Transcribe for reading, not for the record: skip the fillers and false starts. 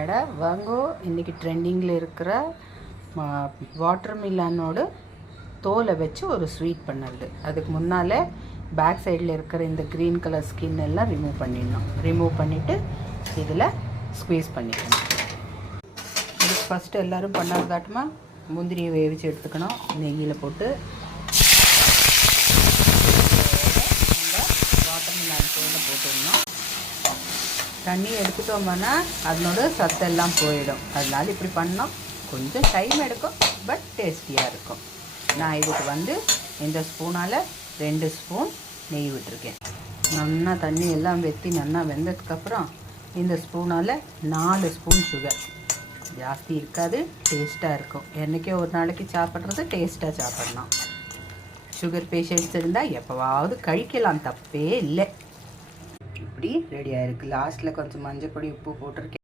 எடா வாங்கோ. இன்றைக்கி ட்ரெண்டிங்கில் இருக்கிற வாட்டர் மில்லனோட தோலை வச்சு ஒரு ஸ்வீட் பண்ணுறது. அதுக்கு முன்னால் பேக் சைடில் இருக்கிற இந்த க்ரீன் கலர் ஸ்கின் எல்லாம் ரிமூவ் பண்ணிவிட்டு இதில் ஸ்குவீஸ் பண்ணிக்கணும். இதுக்கு ஃபஸ்ட்டு எல்லோரும் பண்ணதாட்டமா முந்திரியை வேவிச்சு எடுத்துக்கணும். நெய்யில் போட்டு வாட்டர் மில்லன் தோலை போட்டுடணும். தண்ணி எடுத்துட்டோம்னா அதனோட சத்தெல்லாம் போயிடும். அதனால இப்படி பண்ணோம். கொஞ்சம் டைம் எடுக்கும், பட் டேஸ்டியாக இருக்கும். நான் இதுக்கு இந்த ஸ்பூனால் 2 ஸ்பூன் நெய் விட்டுருக்கேன். நல்லா தண்ணி எல்லாம் நல்லா வெந்ததுக்கப்புறம் இந்த ஸ்பூனால் 4 ஸ்பூன் சுகர். ஜாஸ்தி இருக்காது, டேஸ்ட்டாக இருக்கும். என்றைக்கே ஒரு நாளைக்கு சாப்பிட்றது டேஸ்ட்டாக சாப்பிட்ணும். சுகர் பேஷண்ட்ஸ் இருந்தால் எப்போவாவது கழிக்கலாம், தப்பே இல்லை. இப்படி ரெடியாக இருக்குது. லாஸ்ட்டில் கொஞ்சம் மஞ்சள் பொடி, உப்பு போட்டிருக்கேன்.